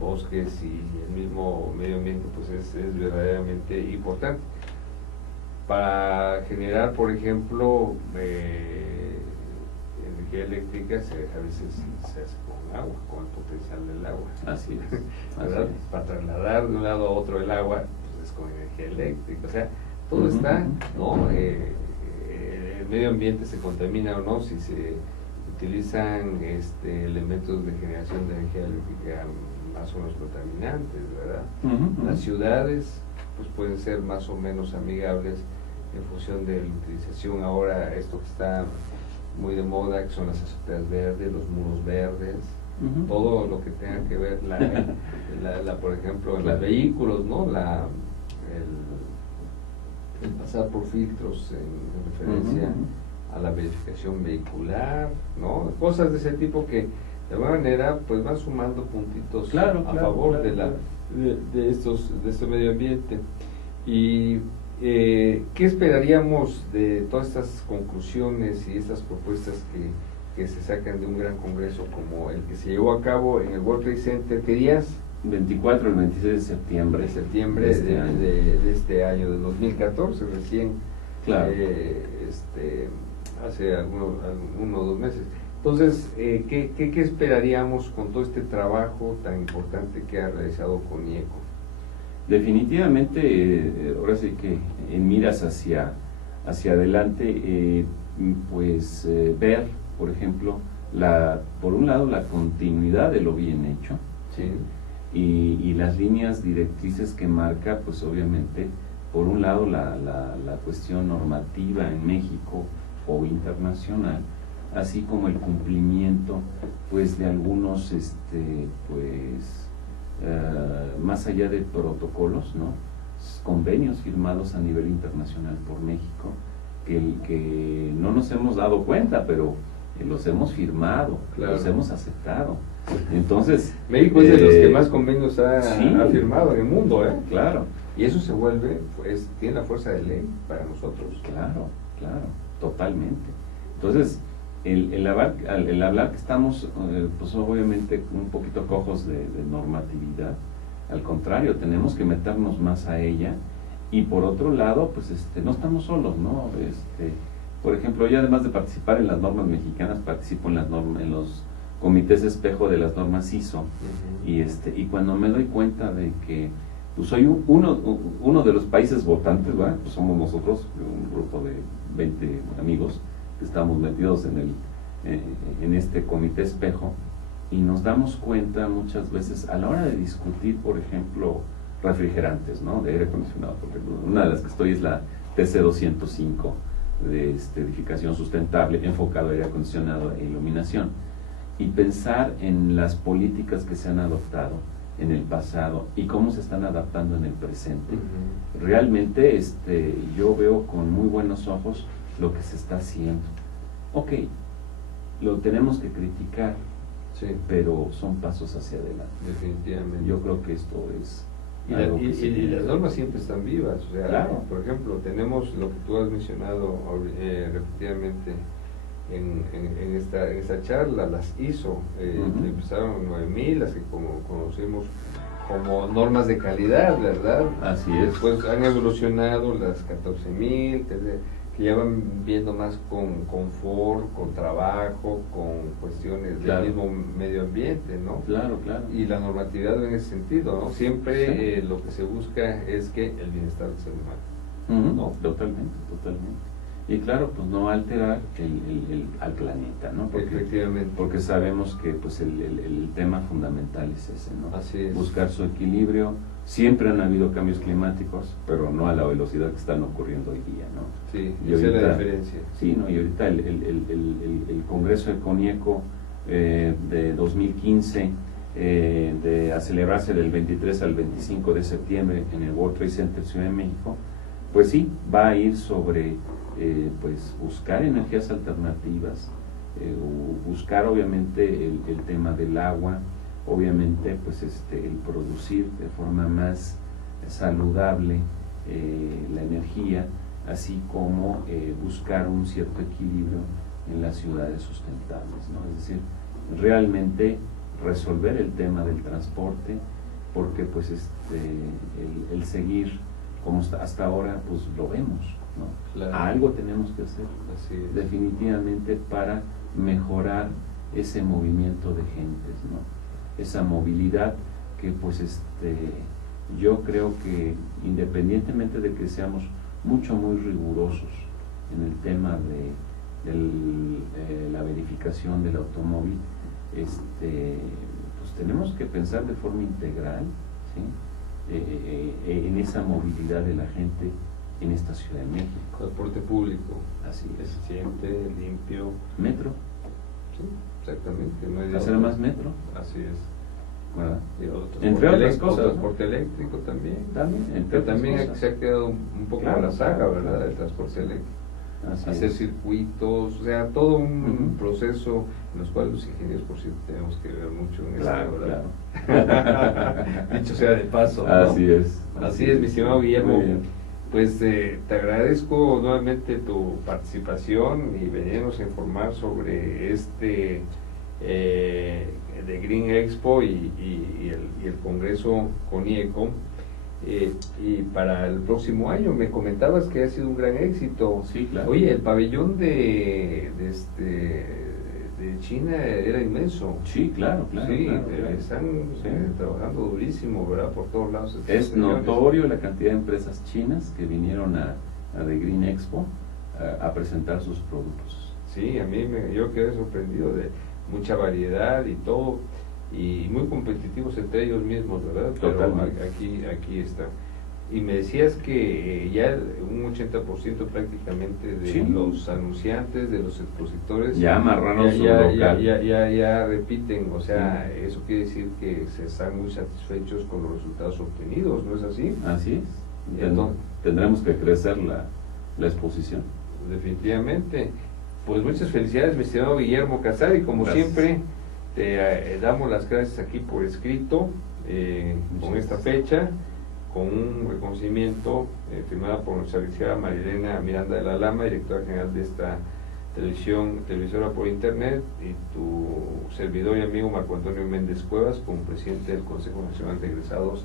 bosques y el mismo medio ambiente pues es verdaderamente importante. Para generar, por ejemplo, energía eléctrica a veces se hace con agua, con el potencial del agua. Así es. ¿Verdad? Así es. Para trasladar de un lado a otro el agua, pues es con energía eléctrica. O sea, todo está, ¿no? El medio ambiente se contamina o no si se utilizan elementos de generación de energía eléctrica más o menos contaminantes, ¿verdad? Las ciudades pues pueden ser más o menos amigables en función de la utilización. Ahora esto que está muy de moda, que son las azoteas verdes, los muros verdes, todo lo que tenga que ver, por ejemplo, en los vehículos, ¿no? El pasar por filtros en referencia a la verificación vehicular, ¿no? Cosas de ese tipo que de alguna manera pues van sumando puntitos a favor de este medio ambiente. Y ¿qué esperaríamos de todas estas conclusiones y estas propuestas que se sacan de un gran congreso como el que se llevó a cabo en el World Trade Center? ¿Qué días? 24 al 26 de septiembre. De este año, del 2014, recién. Claro. Hace uno o dos meses. Entonces, ¿qué esperaríamos con todo este trabajo tan importante que ha realizado CONIECO? Definitivamente, ahora sí que en miras hacia adelante, ver, por ejemplo, por un lado la continuidad de lo bien hecho, sí, y las líneas directrices que marca, pues obviamente, por un lado la cuestión normativa en México o internacional, así como el cumplimiento pues de algunos más allá de protocolos, ¿no? Convenios firmados a nivel internacional por México que no nos hemos dado cuenta, pero los hemos firmado, claro, los hemos aceptado. Entonces México es de los que más convenios ha firmado en el mundo, ¿eh? Claro. Y eso se vuelve, pues, tiene la fuerza de ley para nosotros. Claro, totalmente. Entonces, el hablar que estamos, pues obviamente un poquito cojos de normatividad, al contrario, tenemos que meternos más a ella, y por otro lado, pues no estamos solos, ¿no? Por ejemplo, yo además de participar en las normas mexicanas, participo en los comités espejo de las normas ISO, y cuando me doy cuenta de que pues soy uno de los países votantes, ¿verdad? Pues somos nosotros, un grupo de 20 amigos que estamos metidos en este comité espejo, y nos damos cuenta muchas veces a la hora de discutir, por ejemplo, refrigerantes, ¿no? De aire acondicionado, por ejemplo. Una de las que estoy es la TC205 de edificación sustentable enfocado a aire acondicionado e iluminación. y pensar en las políticas que se han adoptado en el pasado y cómo se están adaptando en el presente. Realmente yo veo con muy buenos ojos lo que se está haciendo. Ok, lo tenemos que criticar, Sí, pero son pasos hacia adelante. definitivamente. Yo creo que esto es Y, algo que se y tiene las que normas siempre están vivas, o sea, Claro. por ejemplo, tenemos lo que tú has mencionado repetidamente en esta charla, las ISO, Ujú. empezaron en 9000, las que conocemos como normas de calidad, ¿verdad? Así es. Después han evolucionado las 14000, que ya van viendo más con confort, con trabajo, con cuestiones Claro. del mismo medio ambiente, ¿no? Claro, claro. Y la normatividad en ese sentido, ¿no? Siempre Sí. lo que se busca es que el bienestar del ser humano. Ujú. ¿no? Totalmente, totalmente. Y claro, pues no alterar al planeta, ¿no? Efectivamente. Porque sabemos que pues el tema fundamental es ese, ¿no? Así es. Buscar su equilibrio. Siempre han habido cambios climáticos, pero no a la velocidad que están ocurriendo hoy día, ¿no? Sí, Y esa es la ahorita- diferencia. Sí, ¿no? Y ahorita el Congreso de CONIECO de 2015, de a celebrarse del 23 al 25 de septiembre en el World Trade Center Ciudad de México, pues sí, va a ir sobre pues buscar energías alternativas, buscar obviamente el tema del agua, obviamente pues el producir de forma más saludable la energía, así como buscar un cierto equilibrio en las ciudades sustentables, ¿no? Es decir, realmente resolver el tema del transporte, porque pues el seguir como hasta ahora pues lo vemos, ¿no? Claro. Algo tenemos que hacer Así es. definitivamente para mejorar ese movimiento de gentes, ¿no? Esa movilidad que pues yo creo que independientemente de que seamos muy rigurosos en el tema de la verificación del automóvil, pues tenemos que pensar de forma integral, ¿sí? En esa movilidad de la gente en esta Ciudad de México. Transporte público. Así es. Eficiente, limpio. Metro, Sí, exactamente. No hay de hacer otra. más metro, Así es. ¿verdad? Y otro Entre otras eléctrico, cosas, ¿no? transporte eléctrico también. También, entre Pero otras también cosas. se ha quedado un poco Claro, a la saga, claro, ¿verdad? claro. El transporte eléctrico. Así Hacer es. circuitos, o sea, todo un Ujú. proceso en los cuales los ingenieros, por cierto, tenemos que ver mucho en Claro, esto, ¿verdad? Dicho sea de paso, ¿no? Así es. Así es, mi estimado Guillermo. Muy bien. Pues te agradezco nuevamente tu participación y venirnos a informar sobre de Green Expo y el Congreso CONIECO. Y para el próximo año me comentabas que ha sido un gran éxito. Sí, claro. Oye, el pabellón de China era inmenso. Sí, claro, claro. Sí, claro, claro. están Sí. Trabajando durísimo, ¿verdad? Por todos lados. estos Es señores. notorio la cantidad de empresas chinas que vinieron a The Green Expo a presentar sus productos. Sí, yo quedé sorprendido de mucha variedad y todo, y muy competitivos entre ellos mismos, ¿verdad? Totalmente. Pero aquí está. Y me decías que ya un 80% prácticamente de Sí. los anunciantes, de los expositores, Ya amarraron su ya, local. ya repiten, o sea, eso quiere decir que se están muy satisfechos con los resultados obtenidos, ¿no es así? Así es. Entonces- Tendremos que crecer la exposición. Definitivamente. Pues muchas felicidades, mi estimado Guillermo Casar, y como Gracias. siempre te damos las gracias aquí por escrito, Muchas con esta gracias. fecha, con un reconocimiento firmado por nuestra licenciada Marilena Miranda de la Lama, directora general de esta televisora por internet, y tu servidor y amigo Marco Antonio Méndez Cuevas, como presidente del Consejo Nacional de Egresados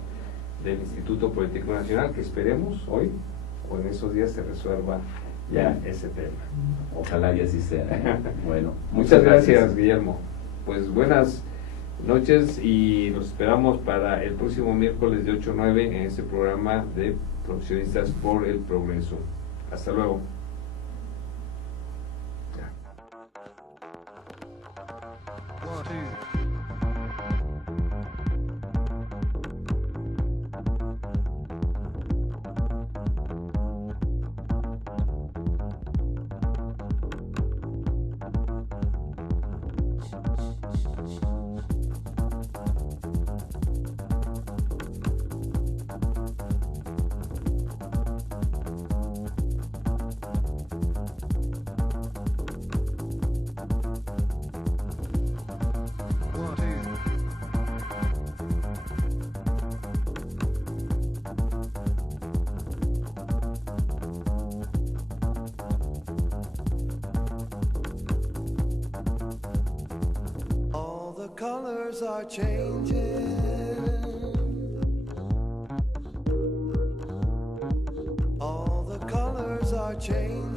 del Instituto Politécnico Nacional, que esperemos hoy o en esos días se resuelva ya ese tema. Ojalá y así sea. Bueno, Muchas gracias, Guillermo. Pues buenas noches y nos esperamos para el próximo miércoles de 8 a 9 en este programa de Profesionistas por el Progreso. Hasta luego. Shh, shh, shh. colors are changing. All the colors are changing.